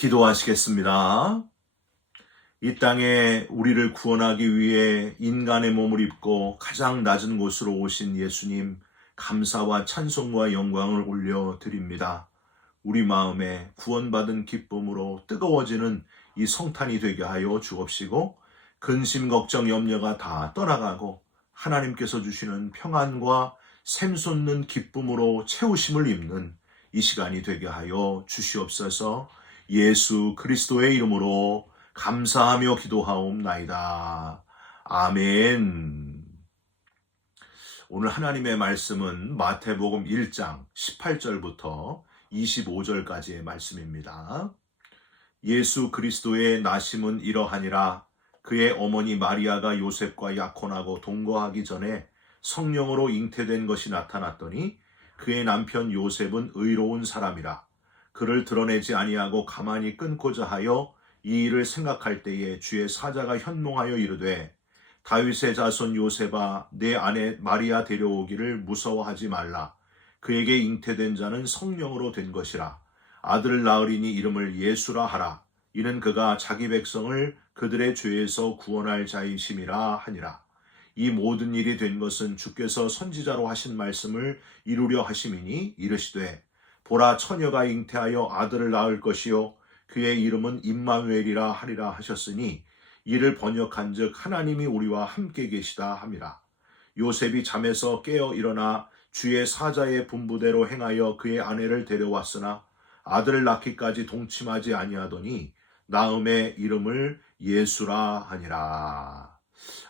기도하시겠습니다. 이 땅에 우리를 구원하기 위해 인간의 몸을 입고 가장 낮은 곳으로 오신 예수님, 감사와 찬송과 영광을 올려드립니다. 우리 마음에 구원받은 기쁨으로 뜨거워지는 이 성탄이 되게 하여 주옵시고, 근심, 걱정, 염려가 다 떠나가고 하나님께서 주시는 평안과 샘솟는 기쁨으로 채우심을 입는 이 시간이 되게 하여 주시옵소서. 예수 그리스도의 이름으로 감사하며 기도하옵나이다. 아멘. 오늘 하나님의 말씀은 마태복음 1장 18절부터 25절까지의 말씀입니다. 예수 그리스도의 나심은 이러하니라. 그의 어머니 마리아가 요셉과 약혼하고 동거하기 전에 성령으로 잉태된 것이 나타났더니 그의 남편 요셉은 의로운 사람이라. 그를 드러내지 아니하고 가만히 끊고자 하여 이 일을 생각할 때에 주의 사자가 현몽하여 이르되, 다윗의 자손 요셉아, 내 아내 마리아 데려오기를 무서워하지 말라. 그에게 잉태된 자는 성령으로 된 것이라. 아들을 낳으리니 이름을 예수라 하라. 이는 그가 자기 백성을 그들의 죄에서 구원할 자이심이라 하니라. 이 모든 일이 된 것은 주께서 선지자로 하신 말씀을 이루려 하심이니, 이르시되 보라, 처녀가 잉태하여 아들을 낳을 것이요 그의 이름은 임마누엘이라 하리라 하셨으니, 이를 번역한즉 하나님이 우리와 함께 계시다 함이라. 요셉이 잠에서 깨어 일어나 주의 사자의 분부대로 행하여 그의 아내를 데려왔으나 아들을 낳기까지 동침하지 아니하더니 나음의 이름을 예수라 하니라.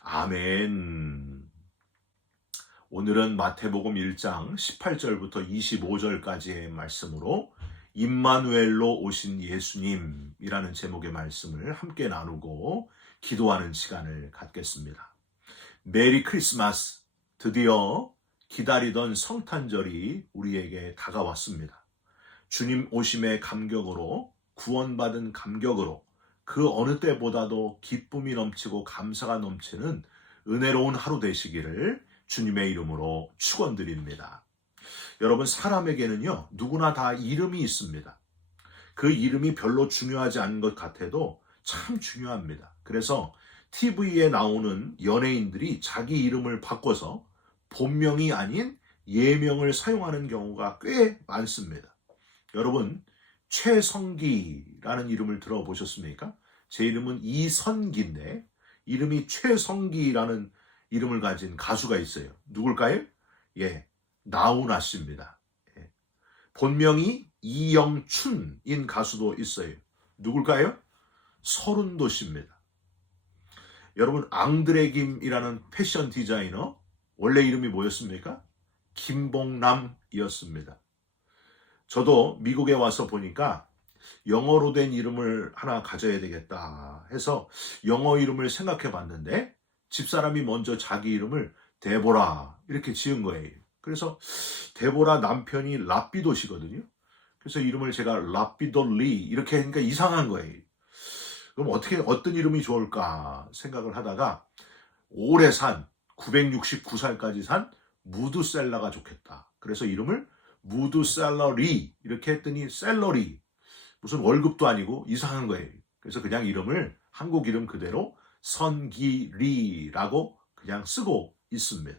아멘. 오늘은 마태복음 1장 18절부터 25절까지의 말씀으로 임마누엘로 오신 예수님이라는 제목의 말씀을 함께 나누고 기도하는 시간을 갖겠습니다. 메리 크리스마스. 드디어 기다리던 성탄절이 우리에게 다가왔습니다. 주님 오심의 감격으로, 구원받은 감격으로 그 어느 때보다도 기쁨이 넘치고 감사가 넘치는 은혜로운 하루 되시기를 주님의 이름으로 축원드립니다. 여러분, 사람에게는요, 누구나 다 이름이 있습니다. 그 이름이 별로 중요하지 않은 것 같아도 참 중요합니다. 그래서 TV에 나오는 연예인들이 자기 이름을 바꿔서 본명이 아닌 예명을 사용하는 경우가 꽤 많습니다. 여러분, 최성기라는 이름을 들어보셨습니까? 제 이름은 이선기인데 이름이 최성기라는 이름을 가진 가수가 있어요. 누굴까요? 나훈아 씨입니다. 본명이 이영춘인 가수도 있어요. 누굴까요? 서른도 씨입니다. 여러분, 앙드레 김이라는 패션 디자이너, 원래 이름이 뭐였습니까? 김봉남이었습니다. 저도 미국에 와서 보니까 영어로 된 이름을 하나 가져야 되겠다 해서 영어 이름을 생각해 봤는데, 집사람이 먼저 자기 이름을 데보라 이렇게 지은 거예요. 그래서 데보라 남편이 라피도시거든요. 그래서 이름을 제가 라피도 리 이렇게 하니까 이상한 거예요. 그럼 어떤 이름이 좋을까 생각을 하다가 오래 산 969살까지 산 무드셀라가 좋겠다. 그래서 이름을 무드셀러리 이렇게 했더니 셀러리, 무슨 월급도 아니고 이상한 거예요. 그래서 그냥 이름을 한국 이름 그대로 선기리라고 그냥 쓰고 있습니다.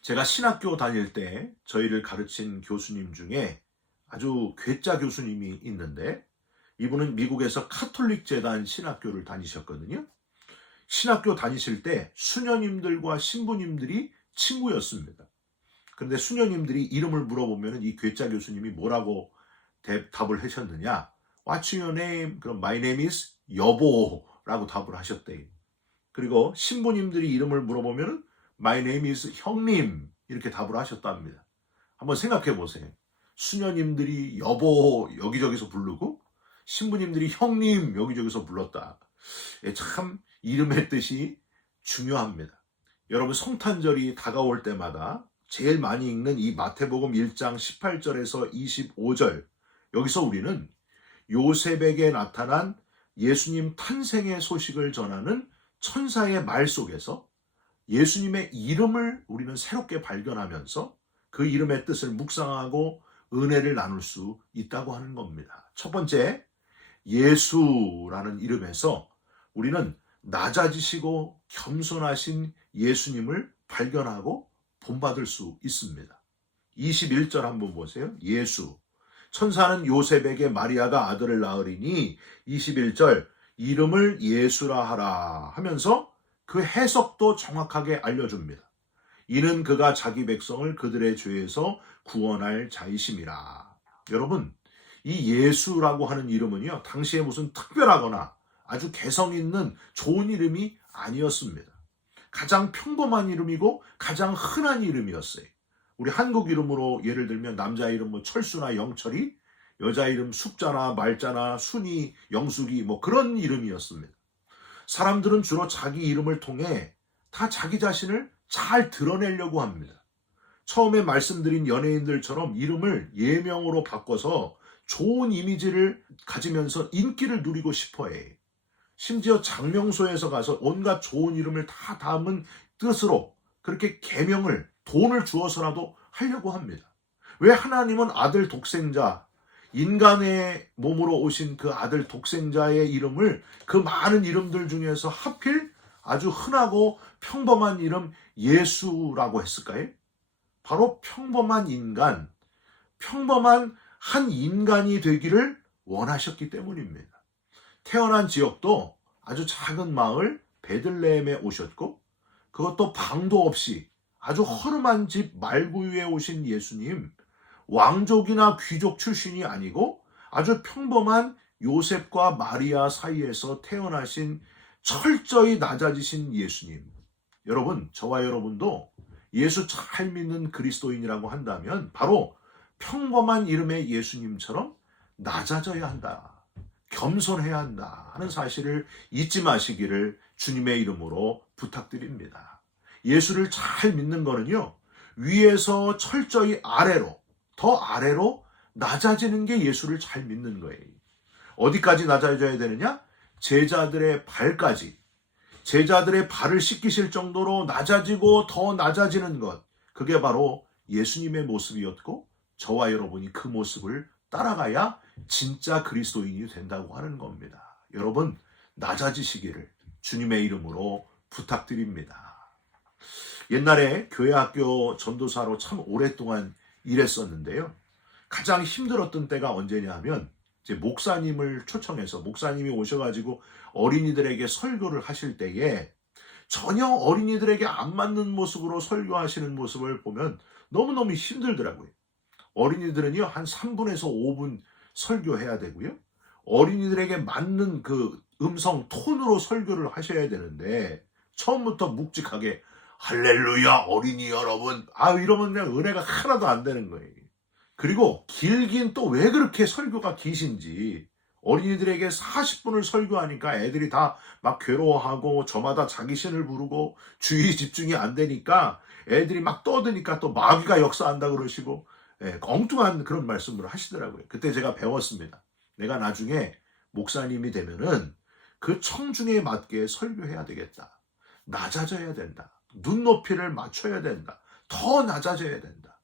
제가 신학교 다닐 때 저희를 가르친 교수님 중에 아주 괴짜 교수님이 있는데, 이분은 미국에서 카톨릭 재단 신학교를 다니셨거든요. 신학교 다니실 때 수녀님들과 신부님들이 친구였습니다. 그런데 수녀님들이 이름을 물어보면 이 괴짜 교수님이 뭐라고 답을 하셨느냐? What's your name? 그럼 my name is 여보라고 답을 하셨대요. 그리고 신부님들이 이름을 물어보면 my name is 형님 이렇게 답을 하셨답니다. 한번 생각해 보세요. 수녀님들이 여보 여기저기서 부르고 신부님들이 형님 여기저기서 불렀다. 참 이름의 뜻이 중요합니다. 여러분, 성탄절이 다가올 때마다 제일 많이 읽는 이 마태복음 1장 18절에서 25절, 여기서 우리는 요셉에게 나타난 예수님 탄생의 소식을 전하는 천사의 말 속에서 예수님의 이름을 우리는 새롭게 발견하면서 그 이름의 뜻을 묵상하고 은혜를 나눌 수 있다고 하는 겁니다. 첫 번째, 예수라는 이름에서 우리는 낮아지시고 겸손하신 예수님을 발견하고 본받을 수 있습니다. 21절 한번 보세요. 예수. 천사는 요셉에게 마리아가 아들을 낳으리니 21절 이름을 예수라 하라 하면서 그 해석도 정확하게 알려줍니다. 이는 그가 자기 백성을 그들의 죄에서 구원할 자이심이라. 여러분, 이 예수라고 하는 이름은요, 당시에 무슨 특별하거나 아주 개성 있는 좋은 이름이 아니었습니다. 가장 평범한 이름이고 가장 흔한 이름이었어요. 우리 한국 이름으로 예를 들면 남자 이름 뭐 철수나 영철이, 여자 이름 숙자나 말자나 순이, 영숙이 뭐 그런 이름이었습니다. 사람들은 주로 자기 이름을 통해 다 자기 자신을 잘 드러내려고 합니다. 처음에 말씀드린 연예인들처럼 이름을 예명으로 바꿔서 좋은 이미지를 가지면서 인기를 누리고 싶어 해. 심지어 장명소에서 가서 온갖 좋은 이름을 다 담은 뜻으로 그렇게 계명을 돈을 주어서라도 하려고 합니다. 왜 하나님은 아들 독생자, 인간의 몸으로 오신 그 아들 독생자의 이름을 그 많은 이름들 중에서 하필 아주 흔하고 평범한 이름 예수라고 했을까요? 바로 평범한 인간, 평범한 한 인간이 되기를 원하셨기 때문입니다. 태어난 지역도 아주 작은 마을 베들레헴에 오셨고, 그것도 방도 없이 아주 허름한 집 말구유에 오신 예수님, 왕족이나 귀족 출신이 아니고 아주 평범한 요셉과 마리아 사이에서 태어나신 철저히 낮아지신 예수님. 여러분, 저와 여러분도 예수 잘 믿는 그리스도인이라고 한다면 바로 평범한 이름의 예수님처럼 낮아져야 한다, 겸손해야 한다 하는 사실을 잊지 마시기를 주님의 이름으로 부탁드립니다. 예수를 잘 믿는 거는요, 위에서 철저히 아래로, 더 아래로 낮아지는 게 예수를 잘 믿는 거예요. 어디까지 낮아져야 되느냐? 제자들의 발까지, 제자들의 발을 씻기실 정도로 낮아지고 더 낮아지는 것, 그게 바로 예수님의 모습이었고, 저와 여러분이 그 모습을 따라가야 진짜 그리스도인이 된다고 하는 겁니다. 여러분, 낮아지시기를 주님의 이름으로 부탁드립니다. 옛날에 교회 학교 전도사로 참 오랫동안 일했었는데요. 가장 힘들었던 때가 언제냐 하면 이제 목사님을 초청해서 목사님이 오셔가지고 어린이들에게 설교를 하실 때에 전혀 어린이들에게 안 맞는 모습으로 설교하시는 모습을 보면 너무너무 힘들더라고요. 어린이들은요, 한 3분에서 5분 설교해야 되고요. 어린이들에게 맞는 그 음성 톤으로 설교를 하셔야 되는데 처음부터 묵직하게 할렐루야 어린이 여러분, 이러면 그냥 은혜가 하나도 안 되는 거예요. 그리고 길긴 또 왜 그렇게 설교가 기신지, 어린이들에게 40분을 설교하니까 애들이 다 막 괴로워하고 저마다 자기 신을 부르고 주의 집중이 안 되니까 애들이 막 떠드니까 또 마귀가 역사한다 그러시고, 엉뚱한 그런 말씀을 하시더라고요. 그때 제가 배웠습니다. 내가 나중에 목사님이 되면은 그 청중에 맞게 설교해야 되겠다. 낮아져야 된다. 눈높이를 맞춰야 된다. 더 낮아져야 된다.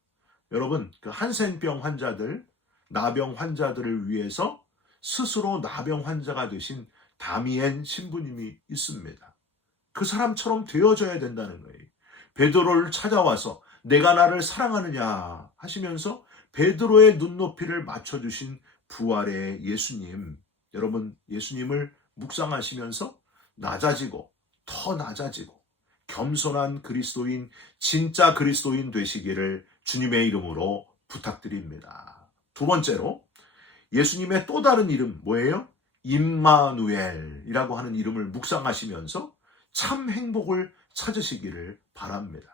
여러분, 그 한센병 환자들, 나병 환자들을 위해서 스스로 나병 환자가 되신 다미엔 신부님이 있습니다. 그 사람처럼 되어져야 된다는 거예요. 베드로를 찾아와서 내가 나를 사랑하느냐 하시면서 베드로의 눈높이를 맞춰주신 부활의 예수님. 여러분, 예수님을 묵상하시면서 낮아지고 더 낮아지고 겸손한 그리스도인, 진짜 그리스도인 되시기를 주님의 이름으로 부탁드립니다. 두 번째로 예수님의 또 다른 이름 뭐예요? 임마누엘이라고 하는 이름을 묵상하시면서 참 행복을 찾으시기를 바랍니다.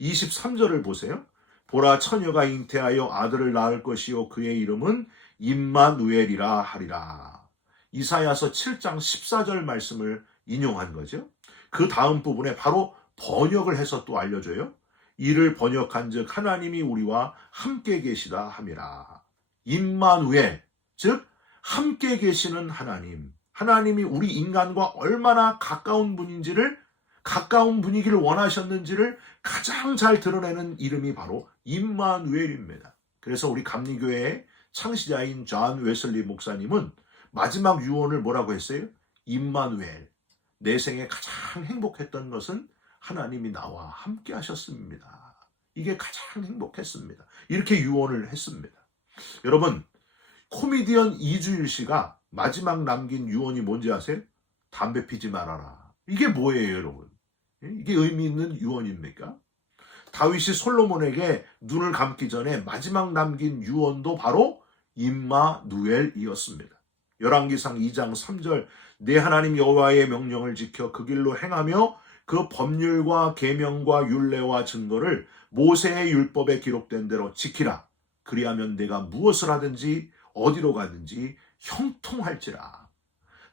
23절을 보세요. 보라, 처녀가 잉태하여 아들을 낳을 것이요 그의 이름은 임마누엘이라 하리라. 이사야서 7장 14절 말씀을 인용한 거죠. 그 다음 부분에 바로 번역을 해서 또 알려줘요. 이를 번역한즉 하나님이 우리와 함께 계시다 함이라. 임마누엘, 즉 함께 계시는 하나님, 하나님이 우리 인간과 얼마나 가까운 분인지를, 가까운 분이기를 원하셨는지를 가장 잘 드러내는 이름이 바로 임마누엘입니다. 그래서 우리 감리교회의 창시자인 존 웨슬리 목사님은 마지막 유언을 뭐라고 했어요? 임마누엘. 내 생에 가장 행복했던 것은 하나님이 나와 함께 하셨습니다. 이게 가장 행복했습니다. 이렇게 유언을 했습니다. 여러분, 코미디언 이주일 씨가 마지막 남긴 유언이 뭔지 아세요? 담배 피지 말아라. 이게 뭐예요, 여러분? 이게 의미 있는 유언입니까? 다윗이 솔로몬에게 눈을 감기 전에 마지막 남긴 유언도 바로 임마누엘이었습니다. 열왕기상 2장 3절 내 하나님 여호와의 명령을 지켜 그 길로 행하며 그 법률과 계명과 율례와 증거를 모세의 율법에 기록된 대로 지키라. 그리하면 내가 무엇을 하든지 어디로 가든지 형통할지라.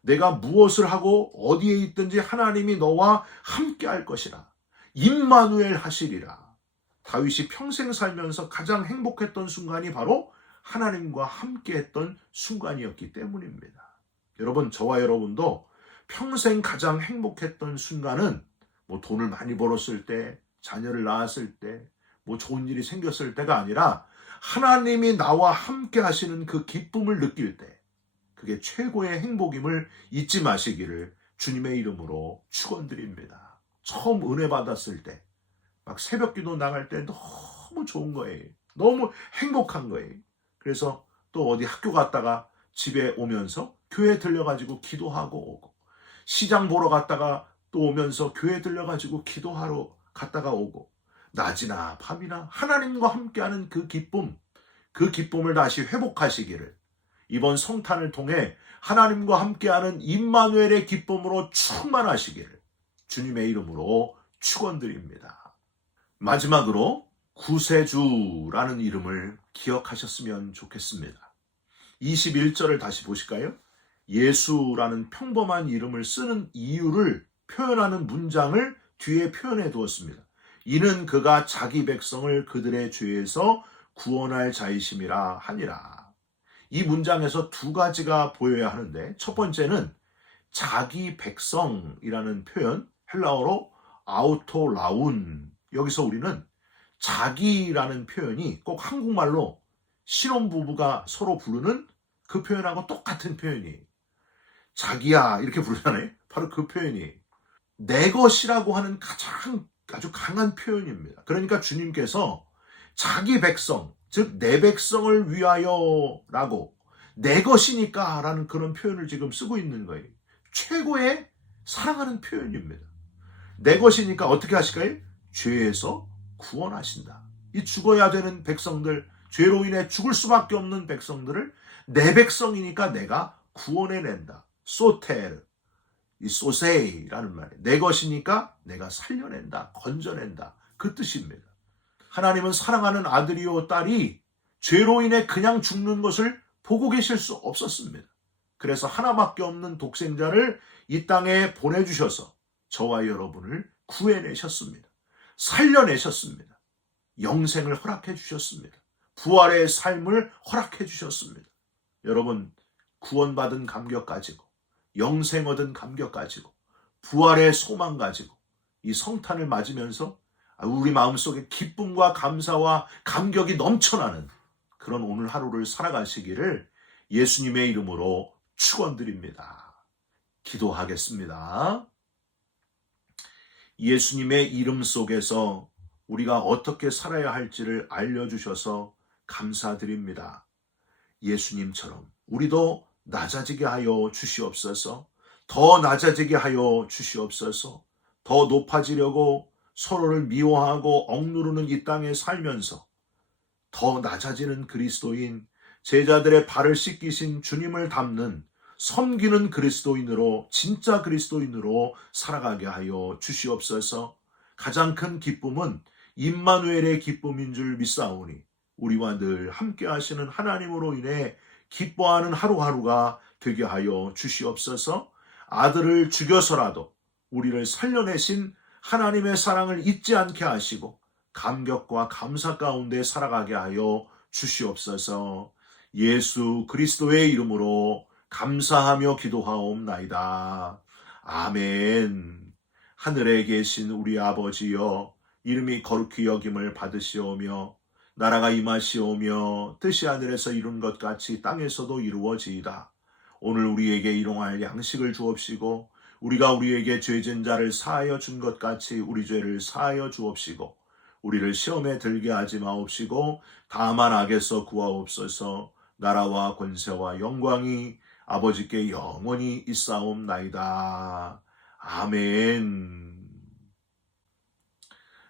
내가 무엇을 하고 어디에 있든지 하나님이 너와 함께 할 것이라. 임마누엘 하시리라. 다윗이 평생 살면서 가장 행복했던 순간이 바로 하나님과 함께했던 순간이었기 때문입니다. 여러분, 저와 여러분도 평생 가장 행복했던 순간은 뭐 돈을 많이 벌었을 때, 자녀를 낳았을 때, 뭐 좋은 일이 생겼을 때가 아니라 하나님이 나와 함께 하시는 그 기쁨을 느낄 때, 그게 최고의 행복임을 잊지 마시기를 주님의 이름으로 축원드립니다. 처음 은혜 받았을 때, 막 새벽기도 나갈 때 너무 좋은 거예요. 너무 행복한 거예요. 그래서 또 어디 학교 갔다가 집에 오면서 교회 들려가지고 기도하고 오고, 시장 보러 갔다가 또 오면서 교회 들려가지고 기도하러 갔다가 오고, 낮이나 밤이나 하나님과 함께하는 그 기쁨, 그 기쁨을 다시 회복하시기를 이번 성탄을 통해 하나님과 함께하는 임마누엘의 기쁨으로 충만하시기를 주님의 이름으로 축원드립니다. 마지막으로 구세주라는 이름을 기억하셨으면 좋겠습니다. 21절을 다시 보실까요? 예수라는 평범한 이름을 쓰는 이유를 표현하는 문장을 뒤에 표현해 두었습니다. 이는 그가 자기 백성을 그들의 죄에서 구원할 자이심이라 하니라. 이 문장에서 두 가지가 보여야 하는데, 첫 번째는 자기 백성이라는 표현, 헬라어로 아우토라운. 여기서 우리는 자기라는 표현이 꼭 한국말로 신혼부부가 서로 부르는 그 표현하고 똑같은 표현이, 자기야 이렇게 부르잖아요. 바로 그 표현이 내 것이라고 하는 아주 강한 표현입니다. 그러니까 주님께서 자기 백성, 즉 내 백성을 위하여 라고, 내 것이니까 라는 그런 표현을 지금 쓰고 있는 거예요. 최고의 사랑하는 표현입니다. 내 것이니까 어떻게 하실까요? 죄에서 구원하신다. 이 죽어야 되는 백성들, 죄로 인해 죽을 수밖에 없는 백성들을 내 백성이니까 내가 구원해낸다. 소테르, 이 소세이라는 말이에요. 내 것이니까 내가 살려낸다, 건져낸다, 그 뜻입니다. 하나님은 사랑하는 아들이요 딸이 죄로 인해 그냥 죽는 것을 보고 계실 수 없었습니다. 그래서 하나밖에 없는 독생자를 이 땅에 보내주셔서 저와 여러분을 구해내셨습니다. 살려내셨습니다. 영생을 허락해 주셨습니다. 부활의 삶을 허락해 주셨습니다. 여러분, 구원받은 감격 가지고, 영생 얻은 감격 가지고, 부활의 소망 가지고 이 성탄을 맞으면서 우리 마음속에 기쁨과 감사와 감격이 넘쳐나는 그런 오늘 하루를 살아가시기를 예수님의 이름으로 축원드립니다. 기도하겠습니다. 예수님의 이름 속에서 우리가 어떻게 살아야 할지를 알려주셔서 감사드립니다. 예수님처럼 우리도 낮아지게 하여 주시옵소서. 더 낮아지게 하여 주시옵소서. 더 높아지려고 서로를 미워하고 억누르는 이 땅에 살면서 더 낮아지는 그리스도인, 제자들의 발을 씻기신 주님을 닮는 섬기는 그리스도인으로, 진짜 그리스도인으로 살아가게 하여 주시옵소서. 가장 큰 기쁨은 임마누엘의 기쁨인 줄 믿사오니 우리와 늘 함께 하시는 하나님으로 인해 기뻐하는 하루하루가 되게 하여 주시옵소서. 아들을 죽여서라도 우리를 살려내신 하나님의 사랑을 잊지 않게 하시고 감격과 감사 가운데 살아가게 하여 주시옵소서. 예수 그리스도의 이름으로 감사하며 기도하옵나이다. 아멘. 하늘에 계신 우리 아버지여, 이름이 거룩히 여김을 받으시오며 나라가 임하시오며 뜻이 하늘에서 이룬 것 같이 땅에서도 이루어지이다. 오늘 우리에게 일용할 양식을 주옵시고 우리가 우리에게 죄진 자를 사하여 준 것 같이 우리 죄를 사하여 주옵시고 우리를 시험에 들게 하지 마옵시고 다만 악에서 구하옵소서. 나라와 권세와 영광이 아버지께 영원히 있사옵나이다. 아멘.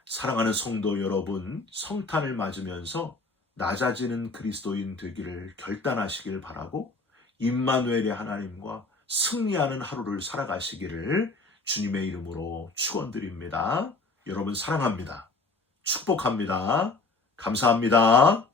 사랑하는 성도 여러분, 성탄을 맞으면서 낮아지는 그리스도인 되기를 결단하시길 바라고 임마누엘의 하나님과 승리하는 하루를 살아가시기를 주님의 이름으로 축원드립니다. 여러분 사랑합니다. 축복합니다. 감사합니다.